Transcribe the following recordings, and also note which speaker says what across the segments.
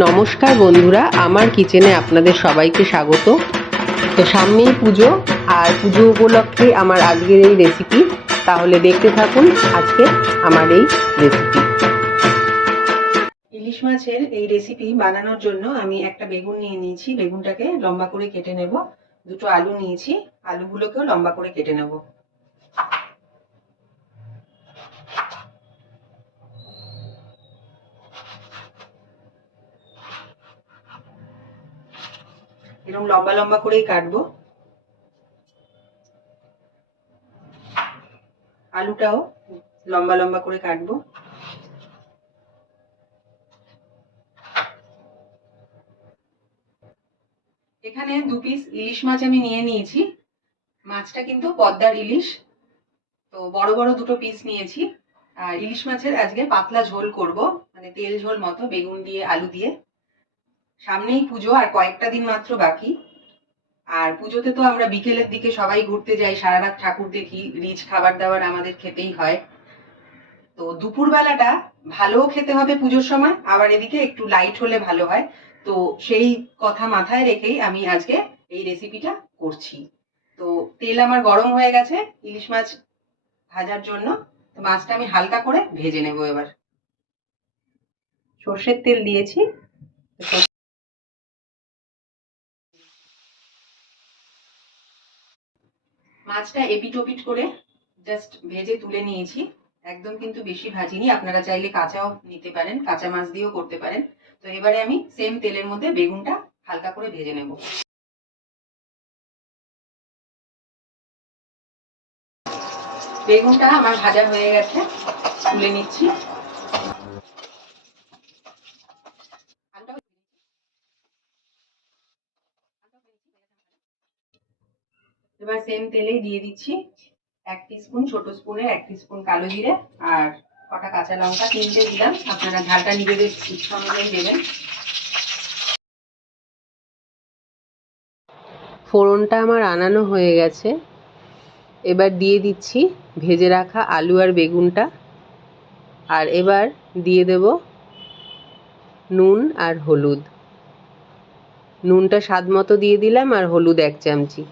Speaker 1: নমস্কার বন্ধুরা, আমার কিচেনে আপনাদের সবাইকে স্বাগত। তো সামনেই পুজো, আর পুজো উপলক্ষে আমার আজকের এই রেসিপি তাহলে দেখতে থাকুন, আজকে আমার এই রেসিপি
Speaker 2: ইলিশ মাছের এই রেসিপি বানানোর জন্য আমি একটা বেগুন নিয়ে নিয়েছি। বেগুনটাকে লম্বা করে কেটে নেব। দুটো আলু নিয়েছি। আলুগুলোকেও লম্বা করে কেটে নেব। এরকম লম্বা লম্বা করেই কাটবো। আলুটাও লম্বা লম্বা করে কাটবো। এখানে দু পিস ইলিশ মাছ আমি নিয়ে নিয়েছি। মাছটা কিন্তু পদ্মার ইলিশ। তো বড় বড় দুটো পিস নিয়েছি। আর ইলিশ মাছের আজকে পাতলা ঝোল করব। মানে তেল ঝোল মতো, বেগুন দিয়ে, আলু দিয়ে। সামনেই পুজো আর কয়েকটা দিন মাত্র বাকি। আর পুজোতে তো আমরা বিকেলের দিকে সবাই ঘুরতে যাই সারা রাত ঠাকুর দেখি, রিচ খাবার দাবার আমাদের খেতেই হয়। তো দুপুর বেলাটা ভালোও খেতে হবে পুজোর সময়, আবার এদিকে একটু লাইট হলে ভালো হয়। তো সেই কথা মাথায় রেখেই আমি আজকে এই রেসিপিটা করছি। তো তেল আমার গরম হয়ে গেছে, ইলিশ মাছ ভাজার জন্য। তো মাছটা আমি হালকা করে ভেজে নেব এবার। সর্ষের তেল দিয়েছি। মাছটা এপিট ওপিট করে জাস্ট ভেজে তুলে নিয়েছি। একদম কিন্তু বেশি ভাজিনি। আপনারা চাইলে কাঁচাও নিতে পারেন, কাঁচা মাছ দিয়েও করতে পারেন। তো এবারে আমি সেম তেলের মধ্যে বেগুনটা হালকা করে ভেজে নেব। বেগুনটা আমার ভাজা হয়ে গেছে, তুলে নিচ্ছি। এবার সেম তেলেই দিয়ে দিচ্ছি এক স্পুন ছোট স্পুনের এক স্পুন কালো জিরে আর কটা কাঁচা লঙ্কা তিনটে দিলাম। আপনারা ঝালটা নিজেদের ইচ্ছা অনুযায়ী দেবেন।
Speaker 1: ফোড়নটা আমার আনানো হয়ে গেছে। এবার দিয়ে দিচ্ছি ভেজে রাখা আলু আর বেগুনটা। আর এবার দিয়ে দেব নুন আর হলুদ। নুনটা স্বাদ মতো দিয়ে দিলাম আর হলুদ এক চামচি।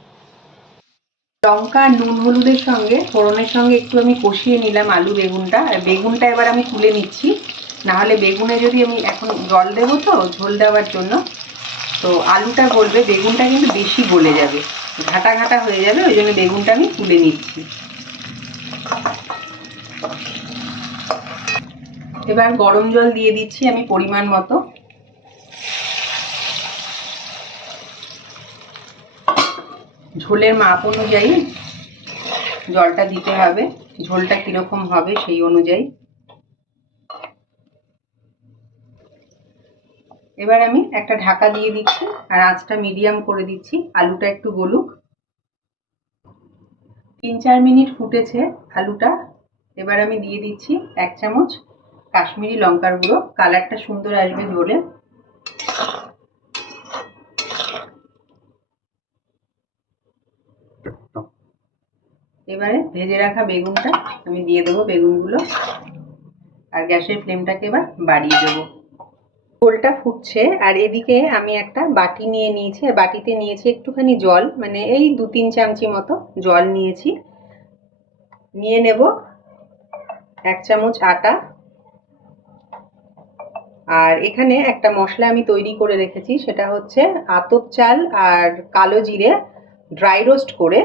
Speaker 2: লঙ্কা নুন হলুদের সঙ্গে, ফোড়নের সঙ্গে একটু আমি কষিয়ে নিলাম আলু বেগুনটা। আর বেগুনটা এবার আমি তুলে নিচ্ছি। না হলে বেগুনে যদি আমি এখন জল দেবো তো, ঝোল দেওয়ার জন্য। তো আলুটা গলবে, বেগুনটা কিন্তু বেশি গলে যাবে। ঘাটা ঘাটা হয়ে যাবে, ওই জন্য বেগুনটা আমি তুলে নিচ্ছি। এবার গরম জল দিয়ে দিচ্ছি আমি পরিমাণ মতো। ঝোলের মাপ অনুযায়ী জলটা দিতে হবে। ঝোলটা কীরকম হবে সেই অনুযায়ী। এবার আমি একটা ঢাকা দিয়ে দিচ্ছি, আর আঁচটা মিডিয়াম করে দিচ্ছি, আলুটা একটু গলুক। তিন চার মিনিট ফুটেছে আলুটা। এবার আমি দিয়ে দিচ্ছি এক চামচ কাশ্মীরি লঙ্কার গুঁড়ো। কালারটা সুন্দর আসবে ঝোলে। এবারে ভেজে রাখা বেগুনটা আমি দিয়ে দেবো বেগুনগুলো। আর গ্যাসের ফ্লেমটাকে এবার বাড়িয়ে দেবো। ঝোলটা ফুটছে, আর এদিকে আমি একটা বাটি নিয়ে নিয়েছি। আর বাটিতে নিয়েছি একটুখানি জল মানে এই দু তিন চামচি মতো জল নিয়েছি। নিয়ে নেব এক চামচ আটা। আর এখানে একটা মশলা আমি তৈরি করে রেখেছি, সেটা হচ্ছে আতপ চাল আর কালো জিরে, ড্রাই রোস্ট করে।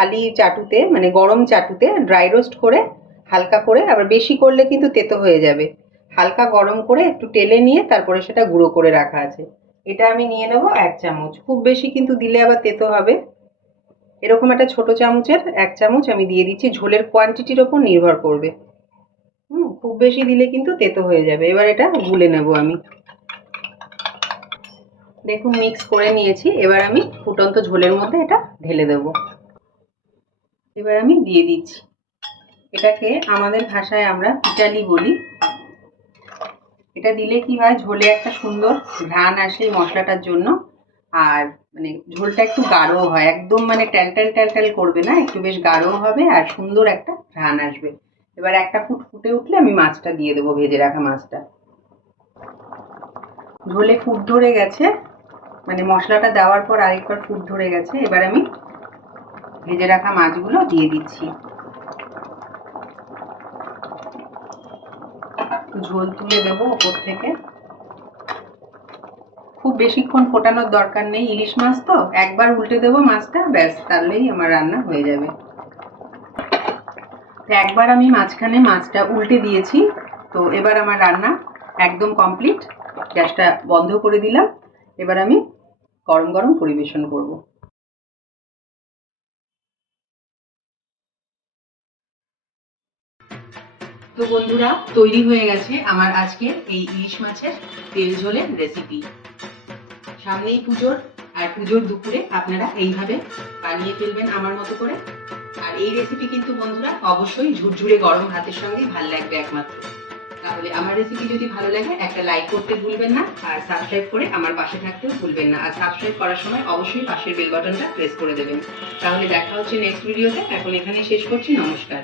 Speaker 2: খালি চাটুতে মানে গরম চাটুতে ড্রাই রোস্ট করে হালকা করে, আবার বেশি করলে কিন্তু তেতো হয়ে যাবে। হালকা গরম করে একটু টেলে নিয়ে তারপরে সেটা গুঁড়ো করে রাখা আছে। এটা আমি নিয়ে নেব এক চামচ। খুব বেশি কিন্তু দিলে আবার তেতো হবে। এরকম একটা ছোট চামচের এক চামচ আমি দিয়ে দিচ্ছি। ঝোলের কোয়ান্টিটির ওপর নির্ভর করবে। হুম, খুব বেশি দিলে কিন্তু তেতো হয়ে যাবে। এবার এটা গুলে নেব আমি। দেখুন মিক্স করে নিয়েছি। এবার আমি ফুটন্ত ঝোলের মধ্যে এটা ঢেলে দেব। এবার আমি দিয়ে দিচ্ছি। এটাকে আমাদের ভাষায় আমরা পিটালি বলি। এটা দিলে কি হয়, ঝোলে একটা সুন্দর ঘ্রাণ আসে এই মশলাটার জন্য। আর মানে ঝোলটা একটু গাঢ় হয়, একদম মানে ট্যালট্যাল ট্যালট্যাল করবে না, একটু বেশ গাঢ় হবে আর সুন্দর একটা ঘ্রাণ আসবে। এবার একটা ফুট ফুটে উঠলে আমি মাছটা দিয়ে দেবো, ভেজে রাখা মাছটা। ঝোলে ফুট ধরে গেছে মানে মশলাটা দেওয়ার পর আরেকবার ফুট ধরে গেছে, এবার আমি ভেজে রাখা মাছগুলো দিয়ে দিচ্ছি। ঝোল তুলে দেবো ওপর থেকে। খুব বেশিক্ষণ ফোটানোর দরকার নেই ইলিশ মাছ তো। একবার উল্টে দেবো মাছটা, ব্যাস, তাহলেই আমার রান্না হয়ে যাবে। তো একবার আমি মাঝখানে মাছটা উল্টে দিয়েছি। তো এবার আমার রান্না একদম কমপ্লিট। গ্যাসটা বন্ধ করে দিলাম। এবার আমি গরম গরম পরিবেশন করব। তো বন্ধুরা, তৈরি হয়ে গেছে আমার আজকের এই ইলিশ মাছের তেল ঝোলের রেসিপি সামনেই পুজোর, আর পুজোর দুপুরে আপনারা এইভাবে বানিয়ে ফেলবেন আমার মতো করে। আর এই রেসিপি কিন্তু বন্ধুরা, অবশ্যই ঝুরঝুরে গরম ভাতের সঙ্গেই ভালো লাগবে একমাত্র। তাহলে আমার রেসিপি যদি ভালো লাগে, একটা লাইক করতে ভুলবেন না, আর সাবস্ক্রাইব করে আমার পাশে থাকতেও ভুলবেন না। আর সাবস্ক্রাইব করার সময় অবশ্যই পাশের বেল বাটনটা প্রেস করে দেবেন। তাহলে দেখা হচ্ছে নেক্সট ভিডিওতে এখন এখানে শেষ করছি, নমস্কার।